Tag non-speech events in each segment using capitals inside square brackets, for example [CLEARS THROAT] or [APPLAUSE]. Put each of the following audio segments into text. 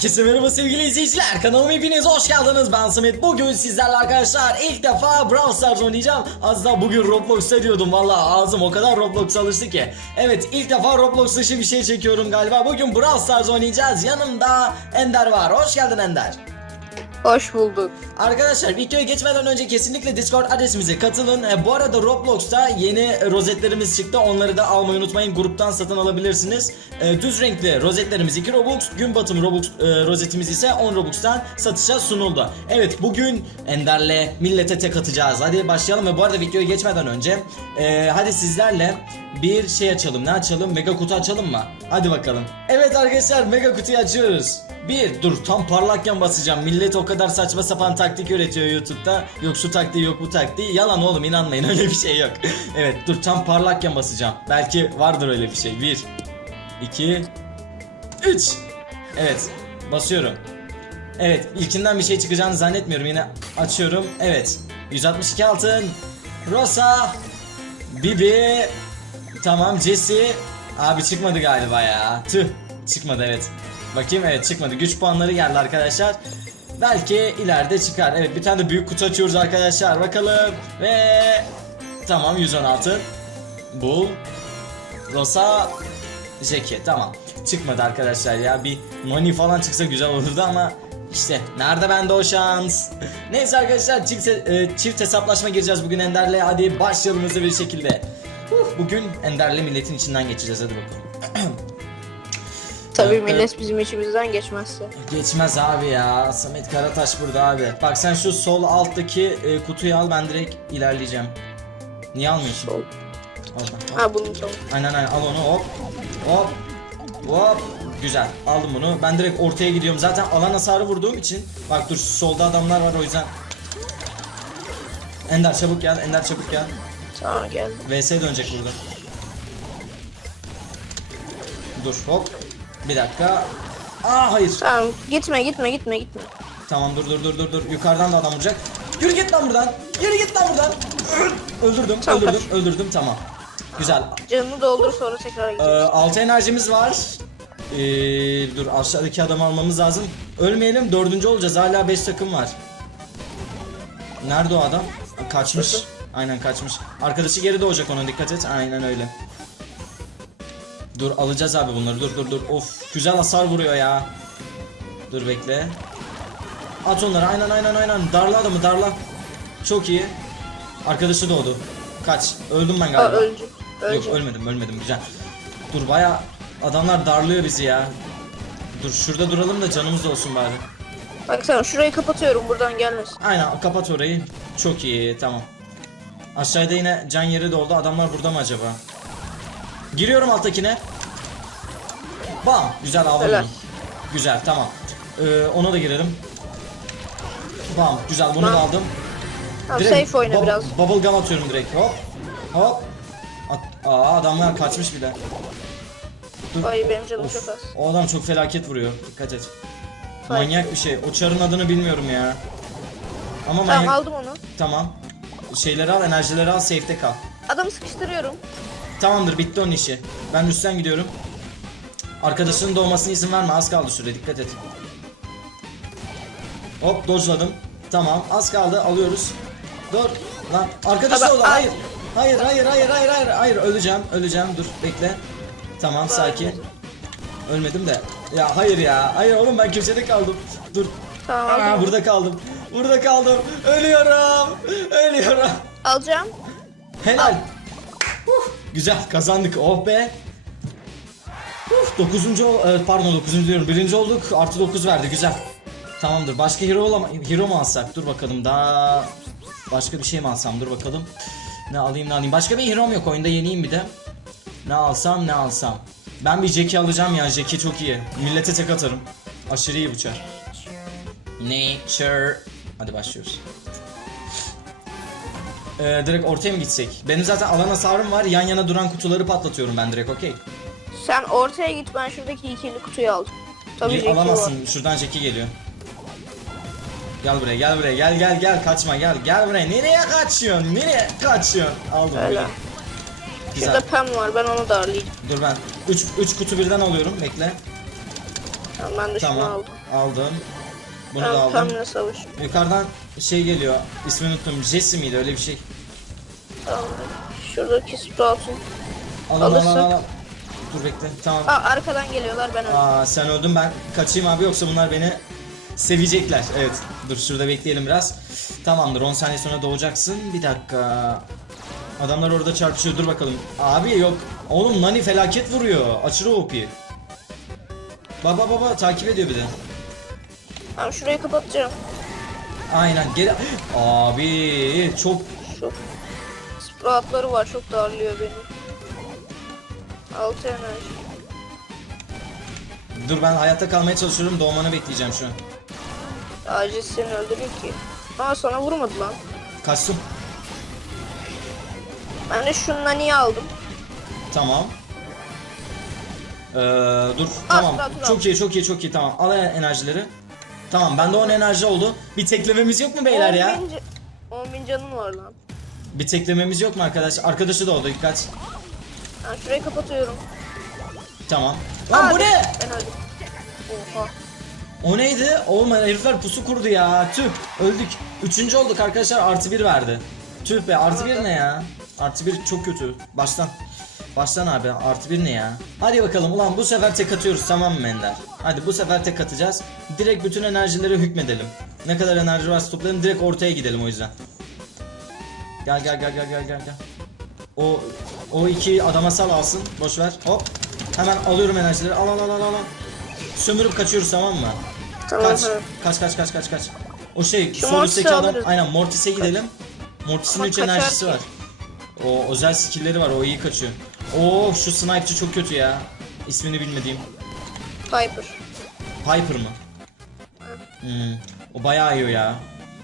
Herkese merhaba sevgili izleyiciler. Kanalıma hepiniz hoş geldiniz. Ben Samet. Bugün sizlerle arkadaşlar ilk defa Brawl Stars oynayacağım. Az daha bugün Roblox'ta diyordum. Valla ağzım o kadar Roblox alıştı ki. Evet ilk defa Roblox dışı bir şey çekiyorum galiba. Bugün Brawl Stars oynayacağız. Yanımda Ender var. Hoş geldin Ender. Hoş bulduk. Arkadaşlar videoya geçmeden önce kesinlikle Discord adresimize katılın. E, bu arada Roblox'ta yeni rozetlerimiz çıktı. Onları da almayı unutmayın. Gruptan satın alabilirsiniz. E, düz renkli rozetlerimiz 2 Robux. Gün batımı Robux e, rozetimiz ise 10 Robux'tan satışa sunuldu. Evet bugün Ender'le millete tek atacağız. Hadi başlayalım ve bu arada videoya geçmeden önce e, hadi sizlerle bir şey açalım. Ne açalım? Mega kutu açalım mı? Hadi bakalım. Evet arkadaşlar mega kutuyu açıyoruz. Bir dur tam parlakken basacağım. Millet o kadar saçma sapan taktik üretiyor YouTube'da. Yok şu taktiği yok bu taktiği. Yalan oğlum inanmayın [LAUGHS] öyle bir şey yok. evet dur tam parlakken basacağım. Belki vardır öyle bir şey. Bir, iki, üç. Evet basıyorum. Evet ilkinden bir şey çıkacağını zannetmiyorum. Yine açıyorum. Evet 162 altın. Rosa. Bibi. Tamam Jesse. Abi çıkmadı galiba ya. Tüh çıkmadı evet. Bakayım evet çıkmadı. Güç puanları geldi arkadaşlar. Belki ileride çıkar. Evet bir tane de büyük kutu açıyoruz arkadaşlar. Bakalım. Ve tamam 116. Bu Rosa Jackie tamam. Çıkmadı arkadaşlar ya. Bir money falan çıksa güzel olurdu ama işte nerede bende o şans? [LAUGHS] Neyse arkadaşlar çift, e, çift hesaplaşma gireceğiz bugün Ender'le. Hadi başlayalım hızlı bir şekilde. Huh, Bugün Ender'le milletin içinden geçeceğiz hadi bakalım. [CLEARS THROAT] Tabii Evet, millet bizim içimizden geçmezse. Geçmez abi ya. Samet Karataş burada abi. Bak sen şu sol alttaki e, kutuyu al ben direkt ilerleyeceğim. Niye almıyorsun? Sol. Oradan. Ha bunu tamam. Aynen aynen al onu hop. Hop. Hop. Güzel. Aldım bunu. Ben direkt ortaya gidiyorum. Zaten alan hasarı vurduğum için. Bak dur solda adamlar var o yüzden. Ender çabuk gel. Ender çabuk gel. Tamam geldi. VS dönecek burada. Dur hop. Bir dakika. Aa hayır. Tamam gitme gitme gitme gitme. Tamam dur dur dur dur dur. Yukarıdan da adam vuracak. Yürü git lan buradan. Yürü git lan buradan. [CLEARS THROAT] Öldürdüm. Tamam, öldürdüm. Öldürdüm. Tamam. Güzel. Canını doldur sonra tekrar Ee, gideceğiz. 6 enerjimiz var. Ee, dur aşağıdaki adamı almamız lazım. Ölmeyelim. Dördüncü olacağız. Hala 5 takım var. Nerede o adam? Kaçmış. Aynen kaçmış. Arkadaşı geri doğacak ona dikkat et. Aynen öyle. Dur alacağız abi bunları. Dur dur dur. Of güzel hasar vuruyor ya. Dur bekle. At onları. Aynen aynen aynen. Darla adamı darla. Çok iyi. Arkadaşı doğdu. Kaç. Öldüm ben Aa, galiba. ölecek. Yok ölmedim ölmedim güzel. Dur baya adamlar darlıyor bizi ya. Dur şurada duralım da canımız olsun bari. Bak sen şurayı kapatıyorum buradan gelmesin. Aynen kapat orayı. Çok iyi tamam. Aşağıda yine can yeri doldu. Adamlar burada mı acaba? Giriyorum alttakine. Bam güzel bunu. Güzel tamam. Ee, ona da girelim. Bam güzel bunu Bam. da aldım. Tamam Direkt safe oyna biraz. Bubble gum atıyorum direkt. Hop. Hop. At- Aa adamlar kaçmış bile. Dur. Ay benim canım Of, çok az. O adam çok felaket vuruyor. Dikkat et. Ay. Manyak bir şey. O çarın adını bilmiyorum ya. Ama Tamam manyak. aldım onu. Tamam. Şeyleri al, enerjileri al, safe'te kal. Adamı sıkıştırıyorum. Tamamdır, bitti onun işi. Ben üstten gidiyorum. Arkadaşının doğmasına izin verme, az kaldı süre, dikkat et. Hop, dodge'ladım. Tamam, az kaldı, alıyoruz. Dur, lan, arkadaşı ay. hayır. Hayır, hayır, hayır, hayır, hayır, hayır, öleceğim, öleceğim, dur, bekle. Tamam, sakin. Ölmedim de. Ya hayır ya, hayır oğlum ben köşede kaldım. Dur. Tamam Aa, burada kaldım. Burada kaldım. Ölüyorum. Ölüyorum. Alacağım. Helal. Huh, güzel kazandık. Oh be. Huh, dokuzuncu e, pardon dokuzuncu diyorum. Birinci olduk. Artı dokuz verdi. Güzel. Tamamdır. Başka hero olama hero mu alsak? Dur bakalım. Daha başka bir şey mi alsam? Dur bakalım. Ne alayım ne alayım. Başka bir hero'm yok. Oyunda yeniyim bir de. Ne alsam ne alsam. Ben bir Jackie alacağım ya. Jackie çok iyi. Millete tek atarım. Aşırı iyi bıçar. Nature. Hadi başlıyoruz. Ee, direkt ortaya mı gitsek? Benim zaten alan hasarım var. Yan yana duran kutuları patlatıyorum ben direkt. Okey. Sen ortaya git ben şuradaki ikili kutuyu aldım. Tabii Jackie var. alamazsın. Şuradan Jackie geliyor. Gel buraya, gel buraya, gel gel gel kaçma gel. Gel buraya. Nereye kaçıyorsun? Nereye kaçıyorsun? Aldım. Öyle. Güzel. Güzel. Şurada Pam var ben onu darlayacağım. Dur ben 3 3 kutu birden alıyorum. Bekle. Tamam ben de şunu Tamam. aldım. Aldım. Bunu da aldım. Pamela savaş. Yukarıdan şey geliyor. İsmini unuttum. Jesse miydi öyle bir şey. Tamam. Şuradaki Sprout'un. Al al al Alırsak. al. al. Dur bekle. Tamam. Aa arkadan geliyorlar ben öldüm. Aa sen öldün ben kaçayım abi yoksa bunlar beni sevecekler. Evet. Dur şurada bekleyelim biraz. Tamamdır 10 saniye sonra doğacaksın. Bir dakika. Adamlar orada çarpışıyor. Dur bakalım. Abi yok. Oğlum Nani felaket vuruyor. Aşırı OP. Baba baba takip ediyor bir de. Tamam şurayı kapatacağım. Aynen geri. Abi çok Şu Sprout'ları var çok darlıyor beni. 6 enerji. Dur ben hayatta kalmaya çalışıyorum. Doğmanı bekleyeceğim şu an. Acil seni öldürüyor ki. Aa sana vurmadı lan. Kaçtım. Ben de şundan iyi aldım. Tamam. Ee, dur. tamam. sıra, sıra. Çok iyi, çok iyi, çok iyi. Tamam. Al enerjileri. Tamam. Bende 10 enerji oldu. Bir teklememiz yok mu beyler 10 ya? bin, ca- 10 bin canın var lan. Bir teklememiz yok mu arkadaş? Arkadaşı da oldu. Dikkat. Ben şurayı kapatıyorum. Tamam. Lan Aa, bu ne? Ben öldüm. Oha. O neydi? Oğlum herifler pusu kurdu ya. Tüh. Öldük. Üçüncü olduk arkadaşlar. Artı bir verdi. Tüh be. Artı bir ne ya? Artı bir çok kötü. Baştan. Baştan abi. Artı bir ne ya? Hadi bakalım. Ulan bu sefer tek atıyoruz tamam mı Ender? Hadi bu sefer tek atacağız. Direkt bütün enerjileri hükmedelim. Ne kadar enerji varsa toplayalım. Direkt ortaya gidelim o yüzden. Gel gel gel gel gel gel gel. O o iki adama sal alsın. Boş ver. Hop. Hemen alıyorum enerjileri. Al al al al al. Sömürüp kaçıyoruz tamam mı? Tamam. Kaç. Kaç kaç kaç kaç kaç. O şey Şu sol Mortis'i üstteki adam alırız. aynen Mortis'e gidelim. Mortis'in Ama 3 kaçar enerjisi ki. var. O özel skill'leri var. O iyi kaçıyor. Oo şu sniper'cı çok kötü ya. İsmini bilmediğim. Piper. Piper mı? Hmm. O bayağı iyi o ya.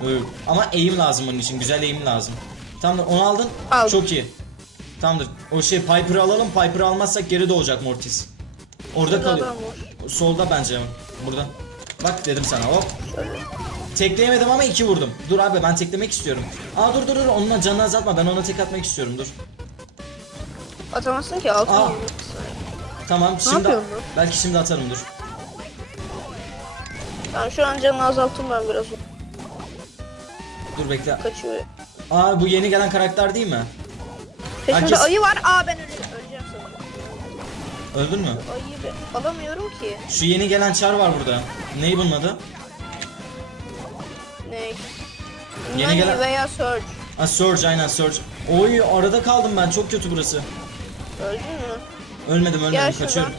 Öyle. Ama aim lazım onun için. Güzel aim lazım. Tamamdır onu aldın. Aldım. Çok iyi. Tamamdır. O şey Piper'ı alalım. Piper'ı almazsak geri doğacak Mortis. Orada Burada kalıyor. Solda bence. Burada. Bak dedim sana hop. Tekleyemedim ama iki vurdum. Dur abi ben teklemek istiyorum. Aa dur dur dur onunla canını azaltma ben ona tek atmak istiyorum dur. Atamazsın ki altın Aa. Tamam şimdi belki şimdi atarım dur. Ben şu an canını azalttım ben biraz. Dur bekle. Kaçıyor. Aa bu yeni gelen karakter değil mi? Peşimde Herkes- ayı var. Aa ben öleceğim, öleceğim sanırım. Öldün mü? Ayıyı ben alamıyorum ki. Şu yeni gelen çar var burada. Neyi bunun adı? Ne? Yeni Nani gelen- veya Surge. Ha Surge aynen Surge. Oy arada kaldım ben çok kötü burası. Öldün mü? Ölmedim ölmedim Gel şuradan. kaçıyorum.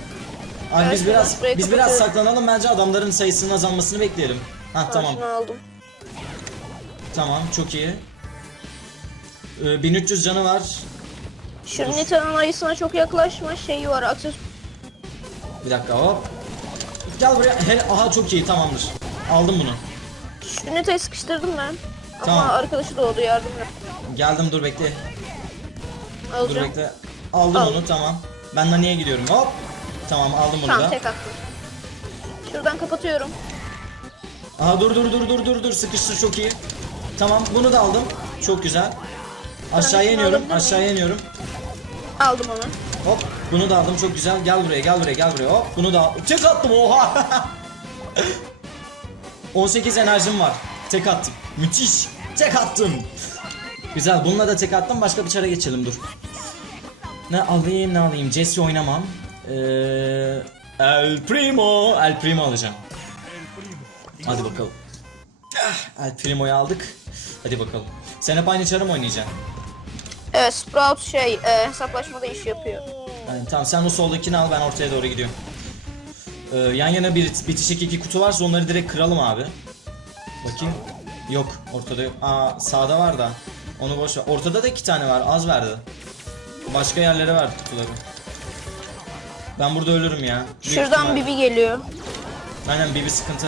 Abi Gel biz şuradan, biraz burayı biz biraz kapatıyorum. saklanalım bence adamların sayısının azalmasını bekleyelim. Ha tamam. Aldım. Tamam çok iyi. Ee, 1300 canı var. Şu Nita'nın ayısına çok yaklaşma şeyi var. Akses Bir dakika hop. Gel buraya. He, aha çok iyi tamamdır. Aldım bunu. Şu Nita'yı sıkıştırdım ben. Ama Tamam. arkadaşı doğdu yardım et. Geldim dur bekle. Dur Alacağım. bekle. Aldım Al. onu tamam. Ben Nani'ye gidiyorum hop. Tamam aldım bunu Tamam da. tek attım. Şuradan kapatıyorum. Aha dur dur dur dur dur dur sıkıştır çok iyi. Tamam bunu da aldım. Çok güzel. Aşağıya şunu iniyorum. alabilir miyim? Aşağıya iniyorum. Aldım onu. Hop bunu da aldım çok güzel. Gel buraya gel buraya gel buraya. Hop bunu da al- Tek attım oha. [LAUGHS] 18 enerjim var. Tek attım. Müthiş. Tek attım. Güzel bununla da tek attım. Başka bir çara geçelim dur. Ne alayım ne alayım. Jesse oynamam. Ee, El Primo. El Primo alacağım. Hadi bakalım. Ah, El Primo'yu aldık. Hadi bakalım. Sen hep aynı çarı mı oynayacaksın? Evet Sprout şey e, hesaplaşmada iş yapıyor. Yani, tamam sen o soldakini al ben ortaya doğru gidiyorum. Ee, yan yana bir bitişik iki kutu varsa onları direkt kıralım abi. Bakayım. Yok ortada yok. Aa sağda var da. Onu boş ver. Ortada da iki tane var az verdi. Başka yerlere verdi kutuları. Ben burada ölürüm ya. Büyük Şuradan Bibi geliyor. Aynen bir sıkıntı.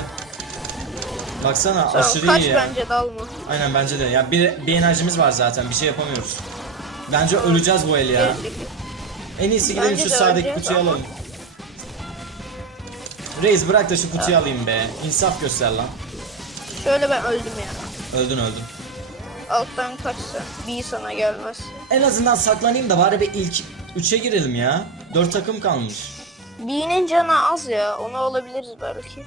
Baksana Tamam, aşırı kaç iyi ya. bence dalma. Aynen bence de. Ya bir, bir enerjimiz var zaten bir şey yapamıyoruz. Bence öleceğiz bu el ya. Evet. En iyisi gidelim Bence şu de sağdaki öleceğiz kutuyu ama- alalım. Reis bırak da şu kutuyu alayım be. İnsaf göster lan. Şöyle ben öldüm ya. Öldün öldün. Alttan kaçsa. Bir sana gelmez. En azından saklanayım da bari bir ilk 3'e girelim ya. 4 takım kalmış. B'nin canı az ya. Onu alabiliriz belki.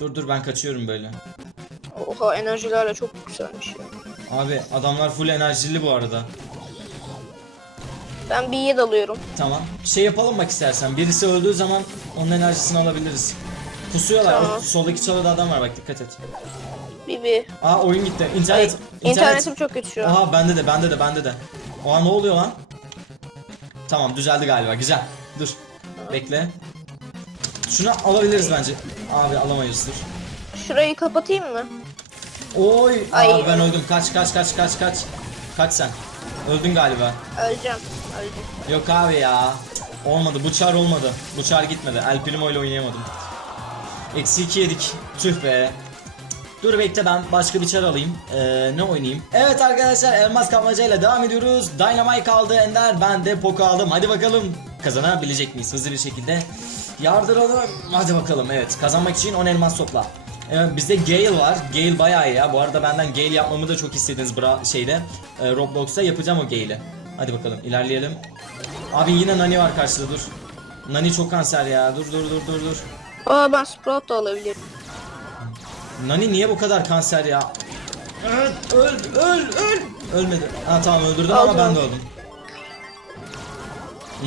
Dur dur ben kaçıyorum böyle. Oha enerjilerle çok yükselmiş ya. Abi adamlar full enerjili bu arada. Ben B'ye dalıyorum. Tamam. Şey yapalım bak istersen. Birisi öldüğü zaman onun enerjisini alabiliriz. Pusuyorlar. Tamam. O soldaki çalıda adam var bak dikkat et. B B. Aa oyun gitti. Ay, İnternet. internetim çok kötü şu an. Bende de bende de bende de. Oha ne oluyor lan? Tamam düzeldi galiba. Güzel. Dur. Bekle. Şunu alabiliriz bence. Abi alamayız dur. Şurayı kapatayım mı? Oy. Ay. Aa, ben öldüm. Kaç kaç kaç kaç kaç. Kaç sen. Öldün galiba. Öleceğim. Öldüm. Yok abi ya. Olmadı. Bu çar olmadı. Bu çar gitmedi. El Primo ile oynayamadım. Eksi 2 yedik. Tüh be. Dur bekle ben başka bir çar alayım. Ee, ne oynayayım? Evet arkadaşlar elmas kapmacayla devam ediyoruz. Dynamite kaldı Ender. Ben de Poco aldım. Hadi bakalım kazanabilecek miyiz hızlı bir şekilde? Yardıralım. Hadi bakalım evet. Kazanmak için 10 elmas topla. Evet, bizde Gale var. Gale bayağı iyi ya. Bu arada benden Gale yapmamı da çok istediniz bra şeyde. e, Roblox'ta yapacağım o Gale'i. Hadi bakalım ilerleyelim. Abi yine Nani var karşıda dur. Nani çok kanser ya. Dur dur dur dur dur. Aa ben Sprout da alabilirim. Nani niye bu kadar kanser ya? Öl öl öl öl. Ölmedi. Ha tamam öldürdüm ama ben de öldüm.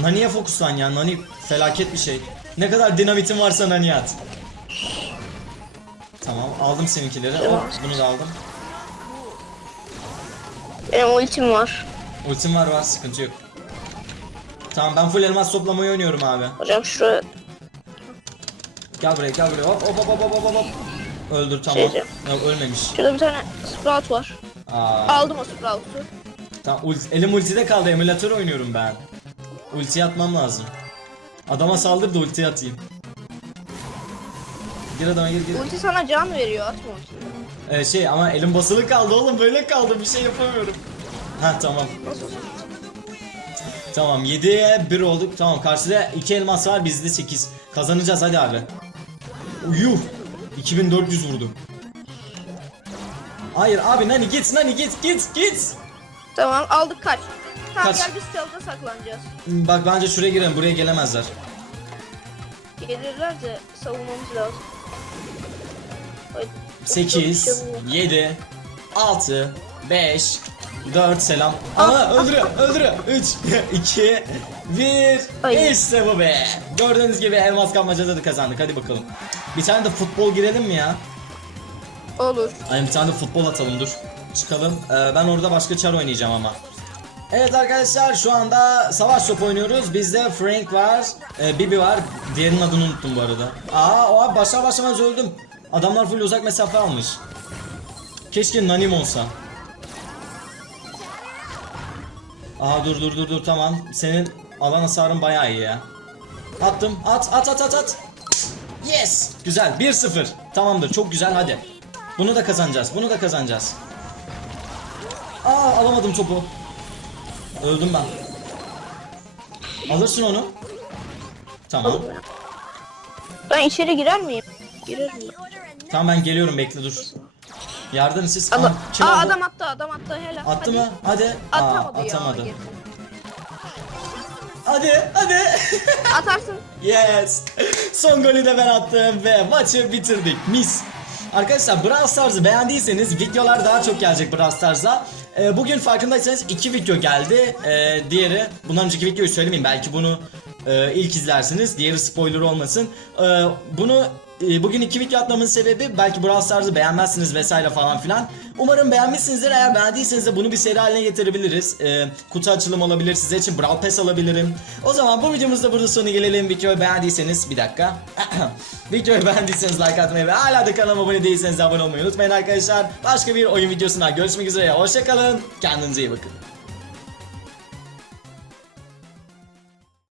Nani'ye fokuslan ya. Nani felaket bir şey. Ne kadar dinamitin varsa Nani'ye at. Tamam aldım seninkileri. Hop bunu da aldım. Benim ultim var. Ultim var var sıkıntı yok. Tamam ben full elmas toplamayı oynuyorum abi. Hocam şuraya Gel buraya gel buraya hop hop hop hop hop hop. Öldür tamam. Şeyciğim. Yok ölmemiş. şurada bir tane Sprout var. Aa, Aldım o Sprout'u. tamam ulti, elim ultide kaldı emülatör oynuyorum ben. Ulti atmam lazım. Adama saldır da ulti atayım. Gir adama gir gir. Ulti sana can veriyor atma ultiyi. Ee, şey ama elim basılı kaldı oğlum böyle kaldı bir şey yapamıyorum. Ha tamam. Nasıl? Tamam 7'ye 1 olduk. Tamam karşıda 2 elmas var bizde 8. Kazanacağız hadi abi. Yuh. 2400 vurdu. Hayır abi Nani git Nani git git git. Tamam aldık kaç. Tamam Kaç. gel biz çalıda saklanacağız. Bak bence şuraya girelim buraya gelemezler. Gelirler de savunmamız lazım. Ay, 8, çok çabuk. 7, 6, 5, 4 selam. Aha öldürüyor öldürüyor. 3, 2, 1. Ay. İşte bu be. Gördüğünüz gibi elmas kapmacada da kazandık hadi bakalım. Bir tane de futbol girelim mi ya? Olur. Ay bir tane de futbol atalım dur. Çıkalım. Ee, ben orada başka çar oynayacağım ama. Evet arkadaşlar şu anda savaş top oynuyoruz. Bizde Frank var, e, Bibi var. Diğerinin adını unuttum bu arada. Aa o abi başlar başlamaz öldüm. Adamlar full uzak mesafe almış. Keşke Nanim olsa. Aa dur dur dur dur tamam. Senin alan hasarın bayağı iyi ya. Attım. At at at at at. Yes. Güzel. 1-0. Tamamdır. Çok güzel hadi. Bunu da kazanacağız. Bunu da kazanacağız. Aa alamadım topu. Öldüm ben. Alırsın onu. Tamam. Ben içeri girer miyim? Girerim. Tamam ben geliyorum bekle dur. Yardım siz. Adam, Aa, kim Aa, aldı? adam attı adam attı helal. Attı Hadi. mı? Hadi. Atamadı Aa, ya. atamadı. geri. Hadi hadi. [LAUGHS] Atarsın. yes. Son golü de ben attım ve maçı bitirdik. Mis. Arkadaşlar Brawl Stars'ı beğendiyseniz videolar daha çok gelecek Brawl Stars'a. Ee, bugün farkındaysanız iki video geldi. Ee, diğeri bundan önceki videoyu söylemeyeyim belki bunu e, ilk izlersiniz. Diğeri spoiler olmasın. Ee, bunu e, bugün iki video atmamın sebebi belki Brawl Stars'ı beğenmezsiniz vesaire falan filan. Umarım beğenmişsinizdir. Eğer beğendiyseniz de bunu bir seri haline getirebiliriz. Ee, kutu açılım olabilir. Size için Brawl Pass alabilirim. O zaman bu videomuzda burada sona gelelim. Videoyu beğendiyseniz bir dakika. [CLEARS THROAT] Videoyu beğendiyseniz like atmayı ve hala da kanalıma abone değilseniz de abone olmayı unutmayın arkadaşlar. Başka bir oyun videosunda görüşmek üzere. Hoşçakalın. Kendinize iyi bakın.